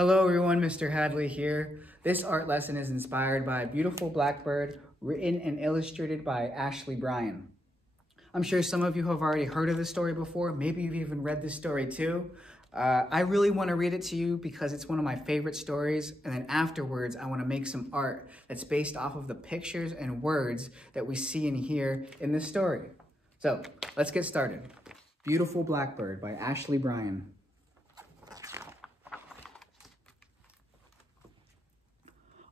Hello everyone, Mr. Hadley here. This art lesson is inspired by a beautiful Blackbird written and illustrated by Ashley Bryan. I'm sure some of you have already heard of this story before. Maybe you've even read this story too. I really want to read it to you because it's one of my favorite stories, and then afterwards I want to make some art that's based off of the pictures and words that we see and hear in this story. So let's get started. Beautiful Blackbird by Ashley Bryan.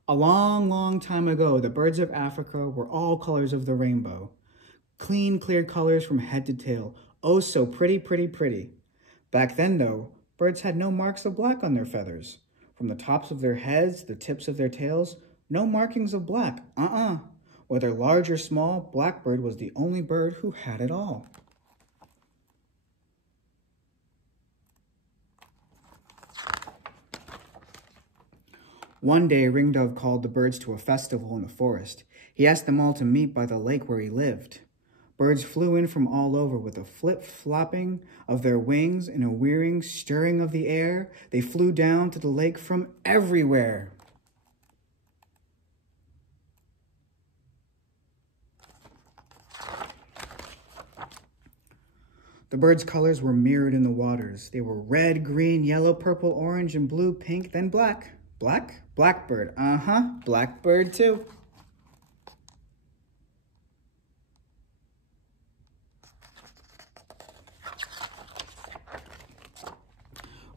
A long, long time ago, the birds of Africa were all colors of the rainbow. Clean, clear colors from head to tail. Oh, so pretty, pretty, pretty. Back then, though, birds had no marks of black on their feathers. From the tops of their heads, the tips of their tails, no markings of black. Whether large or small, Blackbird was the only bird who had it all. One day, Ringdove called the birds to a festival in the forest. He asked them all to meet by the lake where he lived. Birds flew in from all over with a flip-flopping of their wings and a whirring, stirring of the air. They flew down to the lake from everywhere. The birds' colors were mirrored in the waters. They were red, green, yellow, purple, orange, and blue, pink, then black. Black? Blackbird. Blackbird too.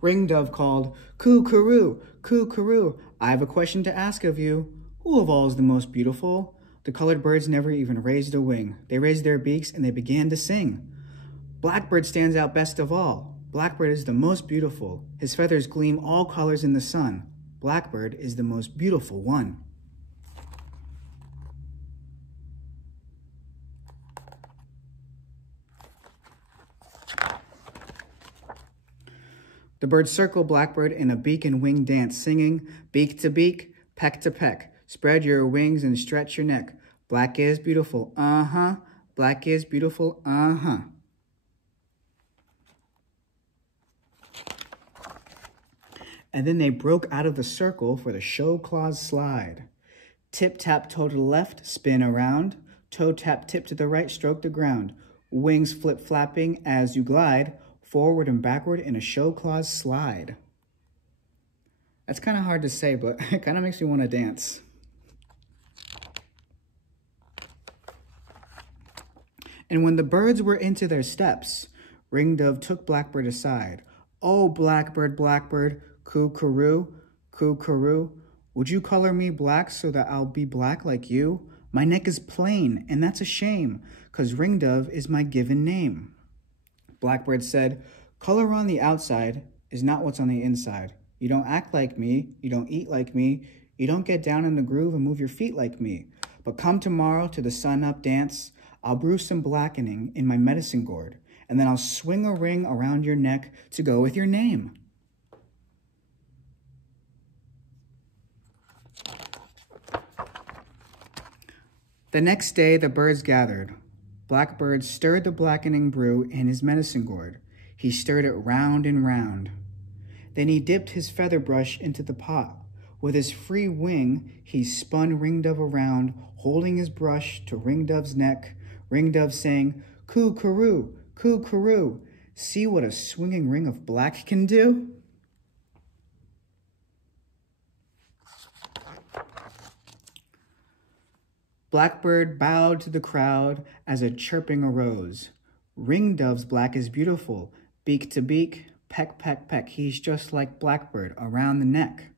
Ringdove called, "Coo-caroo, coo-caroo, I have a question to ask of you. Who of all is the most beautiful?" The colored birds never even raised a wing. They raised their beaks and they began to sing. Blackbird stands out best of all. Blackbird is the most beautiful. His feathers gleam all colors in the sun. Blackbird is the most beautiful one. The birds circle Blackbird in a beak and wing dance, singing, beak to beak, peck to peck. Spread your wings and stretch your neck. Black is beautiful, Black is beautiful, And then they broke out of the circle for the show claws slide. Tip-tap-toe to the left, spin around. Toe-tap-tip to the right, stroke the ground. Wings flip-flapping as you glide, forward and backward in a show claws slide. That's kind of hard to say, but it kind of makes me want to dance. And when the birds were into their steps, Ringdove took Blackbird aside. "Oh, Blackbird, Blackbird, coo-caroo, coo-caroo, would you color me black so that I'll be black like you? My neck is plain, and that's a shame, 'cause Ringdove is my given name." Blackbird said, "Color on the outside is not what's on the inside. You don't act like me, you don't eat like me, you don't get down in the groove and move your feet like me. But come tomorrow to the sun-up dance, I'll brew some blackening in my medicine gourd, and then I'll swing a ring around your neck to go with your name." The next day, the birds gathered. Blackbird stirred the blackening brew in his medicine gourd. He stirred it round and round. Then he dipped his feather brush into the pot. With his free wing, he spun Ringdove around, holding his brush to Ringdove's neck. Ringdove sang, "Coo-caroo, coo-caroo, see what a swinging ring of black can do?" Blackbird bowed to the crowd as a chirping arose. "Ringdove's black is beautiful, beak to beak, peck, peck, peck. He's just like Blackbird around the neck."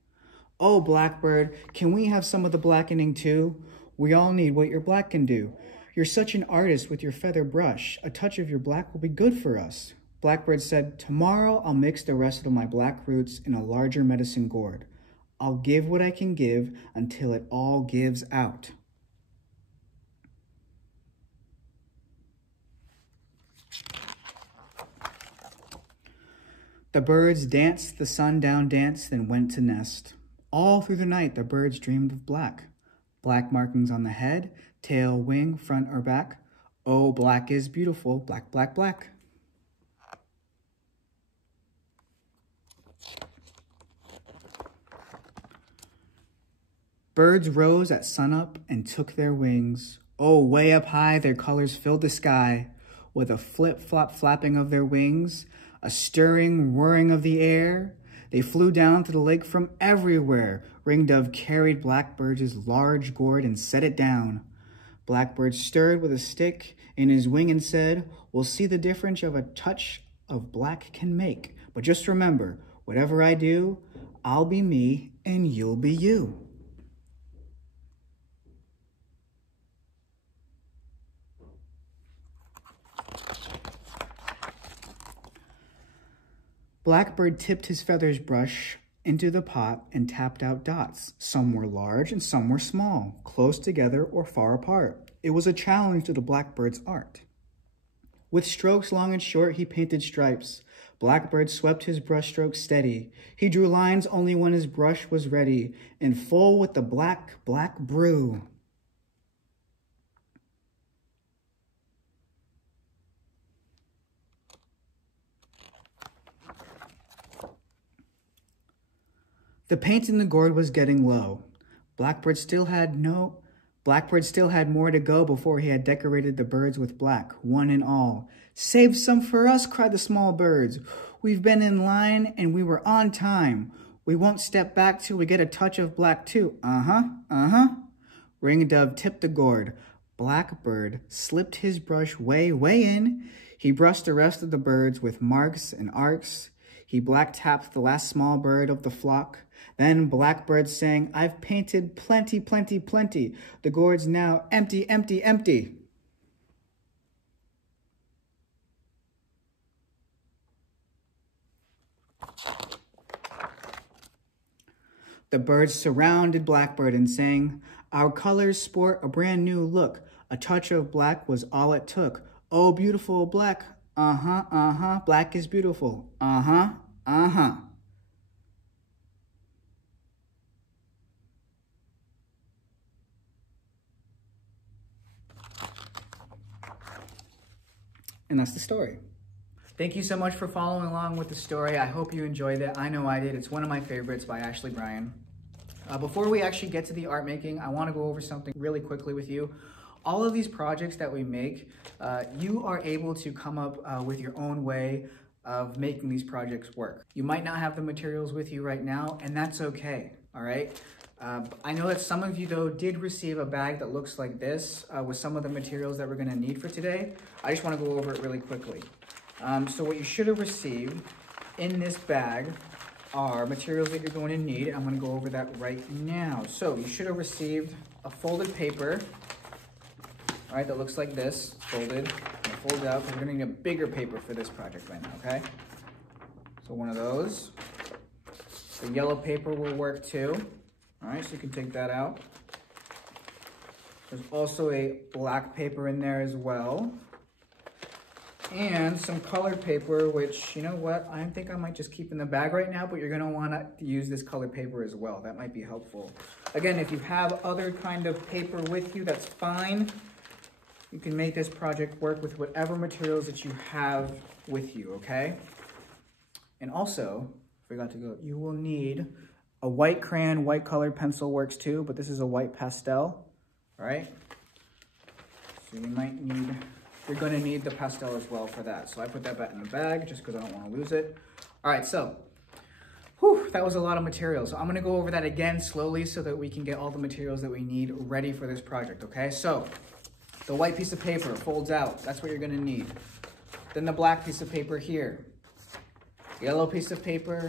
"Oh, Blackbird, can we have some of the blackening too? We all need what your black can do. You're such an artist with your feather brush. A touch of your black will be good for us." Blackbird said, "Tomorrow I'll mix the rest of my black roots in a larger medicine gourd. I'll give what I can give until it all gives out." The birds danced the sundown dance, then went to nest. All through the night, the birds dreamed of black. Black markings on the head, tail, wing, front or back. Oh, black is beautiful, black, black, black. Birds rose at sunup and took their wings. Oh, way up high their colors filled the sky. With a flip-flop flapping of their wings, a stirring whirring of the air, they flew down to the lake from everywhere. Ringdove carried Blackbird's large gourd and set it down. Blackbird stirred with a stick in his wing and said, "We'll see the difference of a touch of black can make. But just remember, whatever I do, I'll be me and you'll be you." Blackbird tipped his feathers brush into the pot and tapped out dots. Some were large and some were small, close together or far apart. It was a challenge to the Blackbird's art. With strokes long and short, he painted stripes. Blackbird swept his brushstrokes steady. He drew lines only when his brush was ready, and full with the black, black brew. The paint in the gourd was getting low. Blackbird still had more to go before he had decorated the birds with black, one and all. "Save some for us," cried the small birds. "We've been in line and we were on time. We won't step back till we get a touch of black too." Ringdove tipped the gourd. Blackbird slipped his brush way in. He brushed the rest of the birds with marks and arcs. He black-tapped the last small bird of the flock. Then Blackbird sang, "I've painted plenty, plenty, plenty. The gourd's now empty, empty, empty." The birds surrounded Blackbird and sang, "Our colors sport a brand new look. A touch of black was all it took. Oh, beautiful black. Black is beautiful. And that's the story. Thank you so much for following along with the story. I hope you enjoyed it. I know I did. It's one of my favorites by Ashley Bryan. Before we actually get to the art making, I want to go over something really quickly with you. All of these projects that we make, you are able to come up with your own way of making these projects work. You might not have the materials with you right now, and that's okay, all right? I know that some of you, though, did receive a bag that looks like this with some of the materials that we're going to need for today. I just want to go over it really quickly. So what you should have received in this bag are materials that you're going to need. I'm going to go over that right now. So you should have received a folded paper, all right, that looks like this, folded. Fold it out because we're going to need a bigger paper for this project right now, okay? So one of those. The yellow paper will work too. All right, so you can take that out. There's also a black paper in there as well. And some colored paper, which, you know what, I think I might just keep in the bag right now, but you're gonna wanna use this colored paper as well. That might be helpful. Again, if you have other kind of paper with you, that's fine. You can make this project work with whatever materials that you have with you, okay? And also, forgot to go, you will need a white crayon, white colored pencil works too, but this is a white pastel, all right? So you might need, you're gonna need the pastel as well for that. So I put that back in the bag just because I don't wanna lose it. All right, so, that was a lot of material. So I'm gonna go over that again slowly so that we can get all the materials that we need ready for this project, okay? So, the white piece of paper folds out, that's what you're gonna need. Then the black piece of paper here, yellow piece of paper,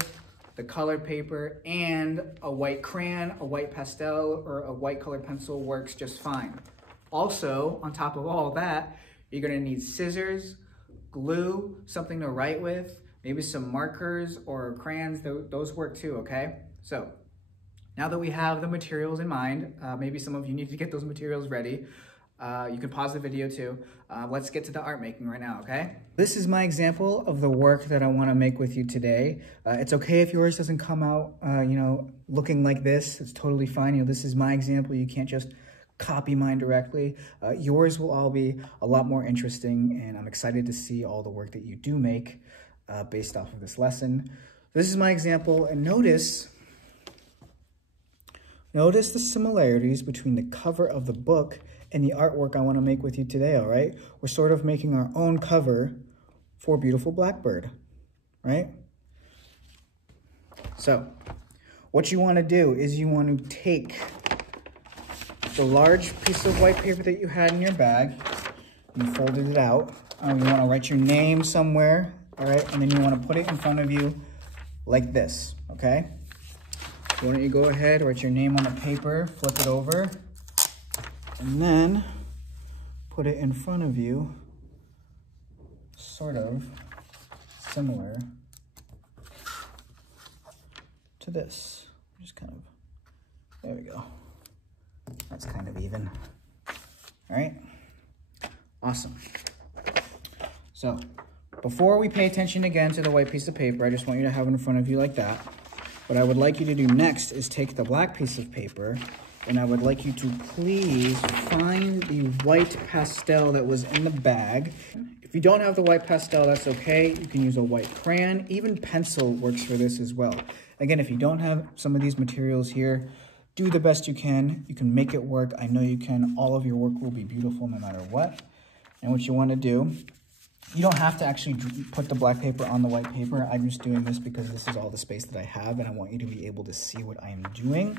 the colored paper, and a white crayon, a white pastel, or a white colored pencil works just fine. Also, on top of all that, you're gonna need scissors, glue, something to write with, maybe some markers or crayons, those work too, okay? So, now that we have the materials in mind, maybe some of you need to get those materials ready. You can pause the video too. Let's get to the art making right now, okay? This is my example of the work that I want to make with you today. It's okay if yours doesn't come out, looking like this. It's totally fine. This is my example. You can't just copy mine directly. Yours will all be a lot more interesting, and I'm excited to see all the work that you do make based off of this lesson. This is my example, and notice Notice the similarities between the cover of the book and the artwork I want to make with you today, all right? We're sort of making our own cover for Beautiful Blackbird, right? So, what you want to do is you want to take the large piece of white paper that you had in your bag, you folded it out. You want to write your name somewhere, all right? And then you want to put it in front of you like this, okay? Why don't you go ahead, write your name on the paper, flip it over, and then put it in front of you, sort of similar to this. Just kind of, there we go. That's kind of even. All right, awesome. So before we pay attention again to the white piece of paper, I just want you to have it in front of you like that. What I would like you to do next is take the black piece of paper, and I would like you to please find the white pastel that was in the bag. If you don't have the white pastel, that's okay. You can use a white crayon. Even pencil works for this as well. Again, if you don't have some of these materials here, do the best you can. You can make it work. I know you can. All of your work will be beautiful no matter what. And what you want to do, you don't have to actually put the black paper on the white paper. I'm just doing this because this is all the space that I have, and I want you to be able to see what I am doing.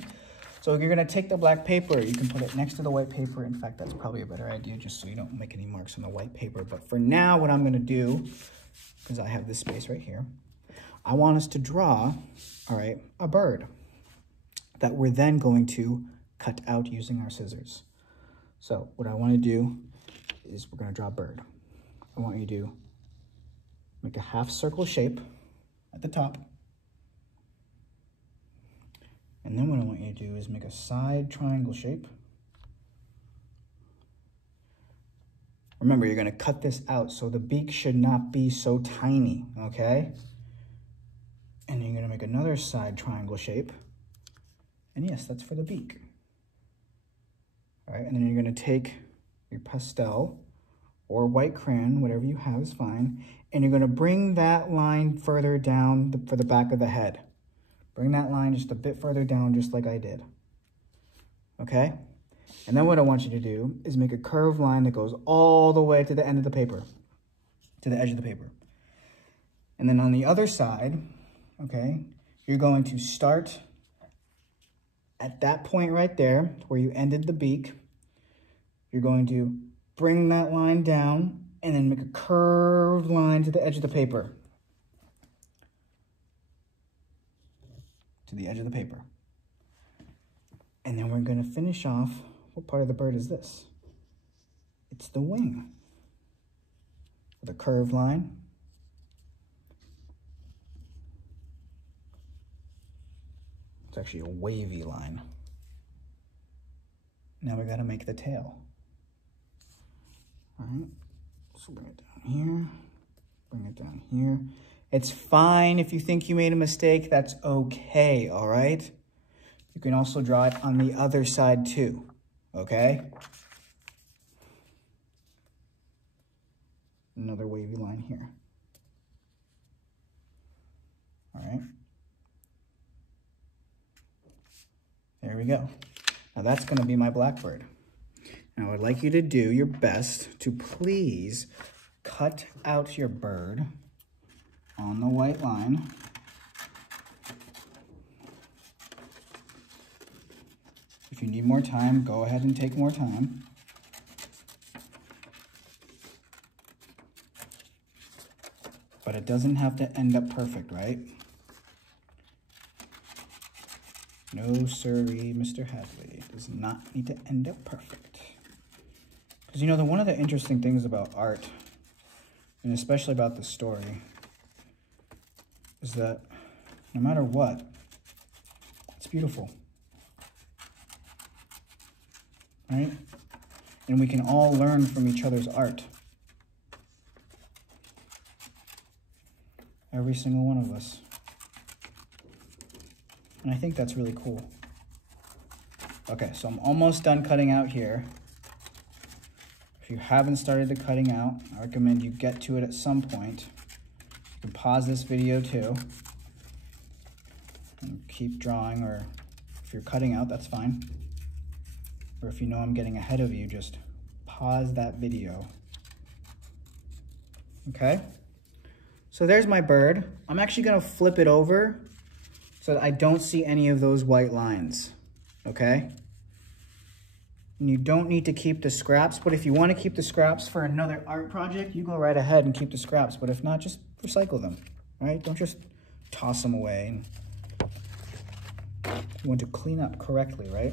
So if you're going to take the black paper, you can put it next to the white paper. In fact, that's probably a better idea, just so you don't make any marks on the white paper. But for now, what I'm going to do, because I have this space right here, I want us to draw, all right, a bird that we're then going to cut out using our scissors. So what I want to do is we're going to draw a bird. I want you to make a half circle shape at the top. And then what I want you to do is make a side triangle shape. Remember, you're going to cut this out, so the beak should not be so tiny, okay? And you're going to make another side triangle shape. And yes, that's for the beak. All right, and then you're going to take your pastel or white crayon, whatever you have is fine, and you're going to bring that line further down for the back of the head. Bring that line just a bit further down, just like I did. Okay? And then what I want you to do is make a curved line that goes all the way to the end of the paper, to the edge of the paper. And then on the other side, okay, you're going to start at that point right there where you ended the beak. You're going to bring that line down and then make a curved line to the edge of the paper. To the edge of the paper. And then we're going to finish off. What part of the bird is this? It's the wing. With a curved line. It's actually a wavy line. Now we got to make the tail. All right, so bring it down here, bring it down here. It's fine if you think you made a mistake, that's okay, all right? You can also draw it on the other side too, okay? Another wavy line here. All right. There we go. Now that's going to be my blackbird. Now I would like you to do your best to please cut out your bird on the white line. If you need more time, go ahead and take more time. But it doesn't have to end up perfect, right? No sirree, Mr. Hadley. It does not need to end up perfect. Because you know, one of the interesting things about art, and especially about this story, is that no matter what, it's beautiful. Right? And we can all learn from each other's art. Every single one of us. And I think that's really cool. Okay, so I'm almost done cutting out here. If you haven't started the cutting out, I recommend you get to it at some point. You can pause this video too and keep drawing, or If you're cutting out, that's fine. Or if you know I'm getting ahead of you, just pause that video. Okay? So there's my bird. I'm actually gonna flip it over so that I don't see any of those white lines, okay? And you don't need to keep the scraps, but if you wanna keep the scraps for another art project, you go right ahead and keep the scraps, but if not, just recycle them, right? Don't just toss them away. You want to clean up correctly, right?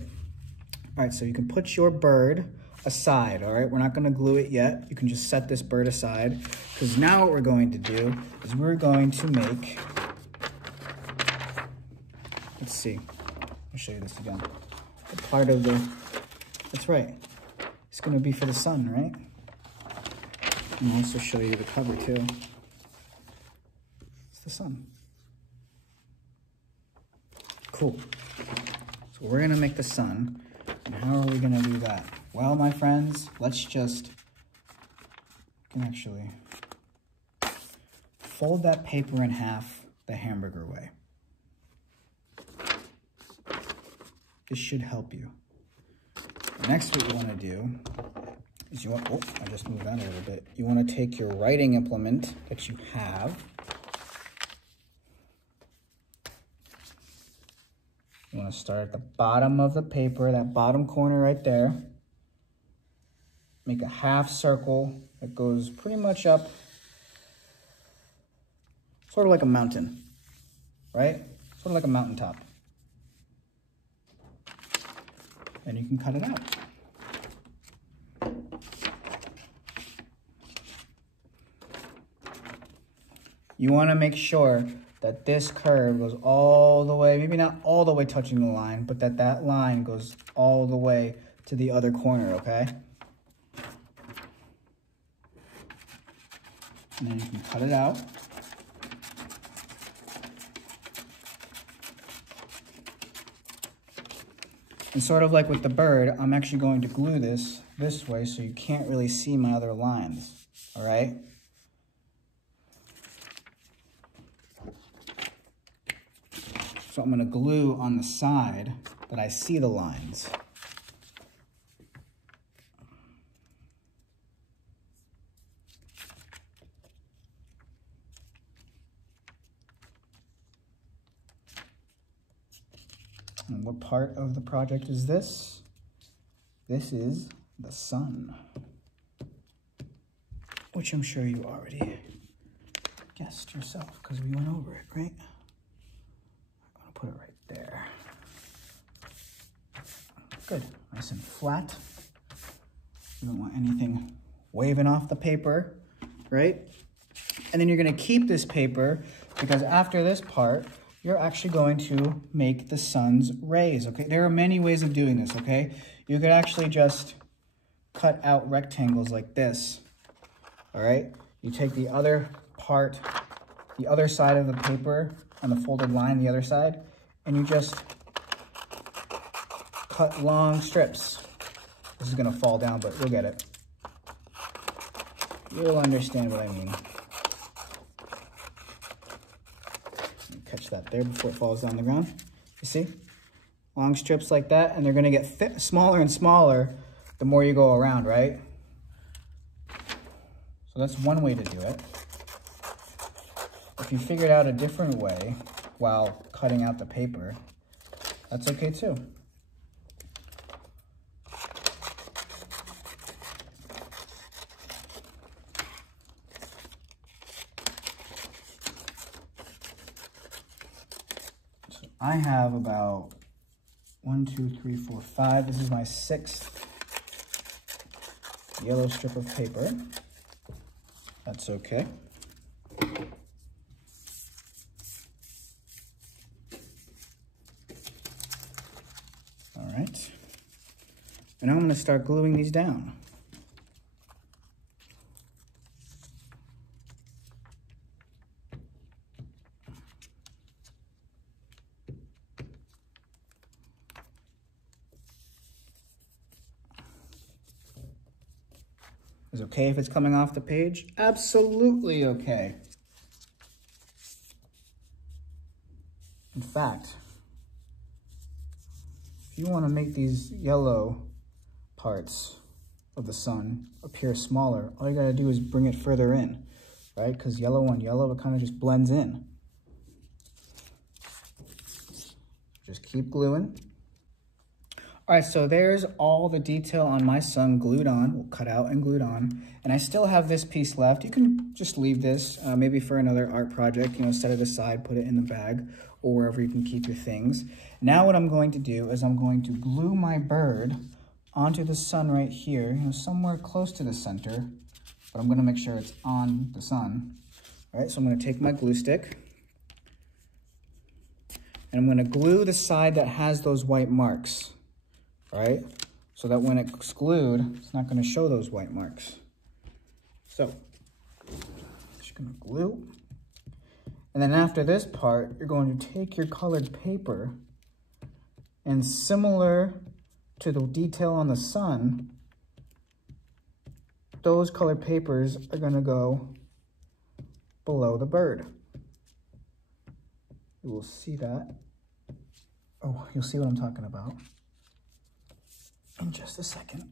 All right, so you can put your bird aside, all right? We're not gonna glue it yet. You can just set this bird aside, because now what we're going to do is we're going to make, let's see, I'll show you this again. A part of the, that's right. It's gonna be for the sun, right? And I'll also show you the cover too. It's the sun. Cool. So we're gonna make the sun. And how are we gonna do that? Well, my friends, let's just, you can actually fold that paper in half the hamburger way. This should help you. Next, what you wanna do is you want, oh, I just moved that a little bit. You wanna take your writing implement that you have. You want to start at the bottom of the paper, that bottom corner right there. Make a half circle that goes pretty much up, sort of like a mountain, right? Sort of like a mountaintop. And you can cut it out. You want to make sure that this curve goes all the way, maybe not all the way touching the line, but that line goes all the way to the other corner, okay? And then you can cut it out. And sort of like with the bird, I'm actually going to glue this way so you can't really see my other lines, all right? So I'm gonna glue on the side that I see the lines. And what part of the project is this? This is the sun, which I'm sure you already guessed yourself because we went over it, right? Put it right there. Good, nice and flat. You don't want anything waving off the paper, right? And then you're gonna keep this paper because after this part, you're actually going to make the sun's rays, okay? There are many ways of doing this, okay? You could actually just cut out rectangles like this, all right? You take the other part, the other side of the paper on the folded line, the other side, and you just cut long strips. This is gonna fall down, but you'll get it. You'll understand what I mean. Catch that there before it falls on the ground. You see? Long strips like that, and they're gonna get smaller and smaller the more you go around, right? So that's one way to do it. If you figured out a different way while cutting out the paper, that's okay too. So I have about 1, 2, 3, 4, 5. This is my 6th yellow strip of paper. That's okay. All right. And now I'm going to start gluing these down. Is it okay if it's coming off the page? Absolutely okay. In fact, if you want to make these yellow parts of the sun appear smaller, all you got to do is bring it further in, right? Because yellow on yellow, it kind of just blends in. Just keep gluing. All right, so there's all the detail on my sun glued on, well, cut out and glued on. And I still have this piece left. You can just leave this, maybe for another art project, you know, set it aside, put it in the bag, or wherever you can keep your things. Now what I'm going to do is I'm going to glue my bird onto the sun right here, you know, somewhere close to the center, but I'm gonna make sure it's on the sun. All right, so I'm gonna take my glue stick, and I'm gonna glue the side that has those white marks. Right? So that when it's glued, it's not going to show those white marks. So, just going to glue. And then after this part, you're going to take your colored paper and similar to the detail on the sun, those colored papers are going to go below the bird. You will see that. Oh, you'll see what I'm talking about in just a second.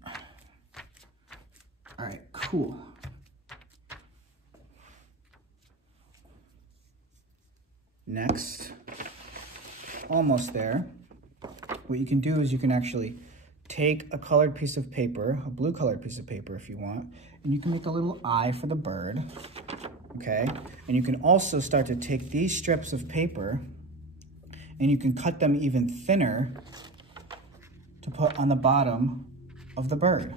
All right, cool. Next, almost there. What you can do is you can actually take a colored piece of paper, a blue colored piece of paper if you want, and you can make a little eye for the bird, okay? And you can also start to take these strips of paper and you can cut them even thinner to put on the bottom of the bird,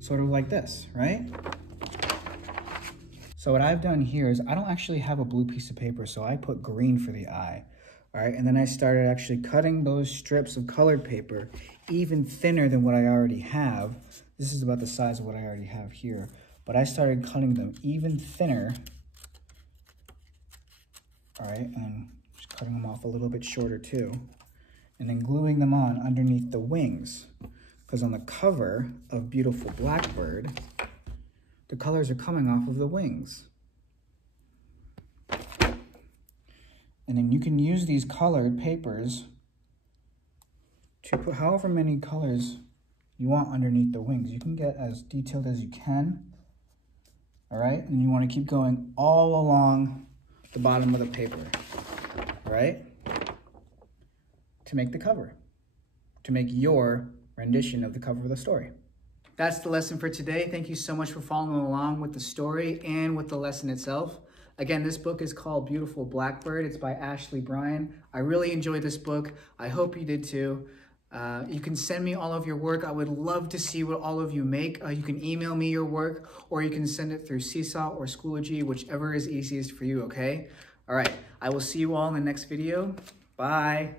sort of like this, right? So what I've done here is I don't actually have a blue piece of paper, so I put green for the eye, all right? And then I started actually cutting those strips of colored paper even thinner than what I already have. This is about the size of what I already have here, but I started cutting them even thinner, all right? And just cutting them off a little bit shorter too. And then gluing them on underneath the wings. Because on the cover of Beautiful Blackbird, the colors are coming off of the wings. And then you can use these colored papers to put however many colors you want underneath the wings. You can get as detailed as you can, all right? And you want to keep going all along the bottom of the paper, all right? To make the cover, to make your rendition of the cover of the story. That's the lesson for today. Thank you so much for following along with the story and with the lesson itself. Again, this book is called Beautiful Blackbird. It's by Ashley Bryan. I really enjoyed this book. I hope you did too. You can send me all of your work. I would love to see what all of you make. You can email me your work, or you can send it through Seesaw or Schoology, whichever is easiest for you, okay? All right, I will see you all in the next video. Bye.